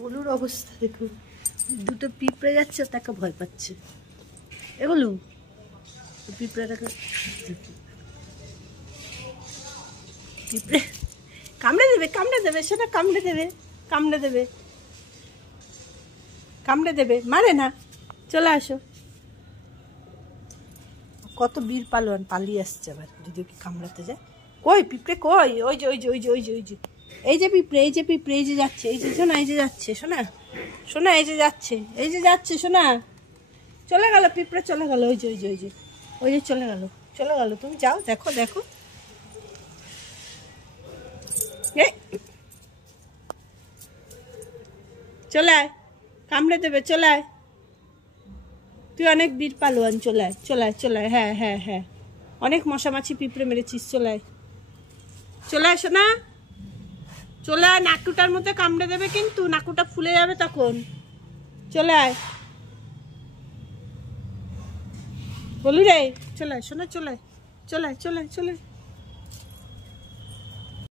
গোলুর অবস্থা দেখুন, দুটো পিঁপড়ে যাচ্ছে, তাকে ভয় পাচ্ছে। এগুলো পিঁপড়েটাকে, পিঁপড়ে কামড়ে দেবে, কামড়ে দেবে, সেটা কামড়ে দেবে, কামড়ে দেবে, কামড়ে দেবে, মারে না। চলে আসো। কত বীর পালোয়ান পালিয়ে আসছে, আবার যদি ওকে কামড়াতে যায়। কই পিঁপড়ে কই? ওই যে ওই যে ওই যে ওই যে ওই যে এই যে পিঁপড়ে, এই যে পিঁপড়ে, এই যে যাচ্ছে, এই যে শোনা, এই যে যাচ্ছে, শোনা শোনা, এই যে যাচ্ছে, এই যে যাচ্ছে, শোনা। চলে গেল পিঁপড়ে, চলে গেল। ওই যে ওই যে ওই যে ওই যে চলে গেল, চলে গেল। তুমি যাও, দেখো দেখো। চলে আয়, কামড়ে দেবে, চলে আয়। তুই অনেক বীর পালোয়ান, চলে আয়, চলে আয়, চলে আয়। হ্যাঁ হ্যাঁ হ্যাঁ, অনেক মশামাছি পিঁপড়ে মেরেছিস, চলে আয়, চলে আসো না, চলে আয়। নাকুটার মধ্যে কামড়ে দেবে কিন্তু, নাকুটা ফুলে যাবে তখন। চলে আয় বলু রে, চলে আয়, শোনা, চলে আয়, চলে আয়, চলে আয়, চলে আয়।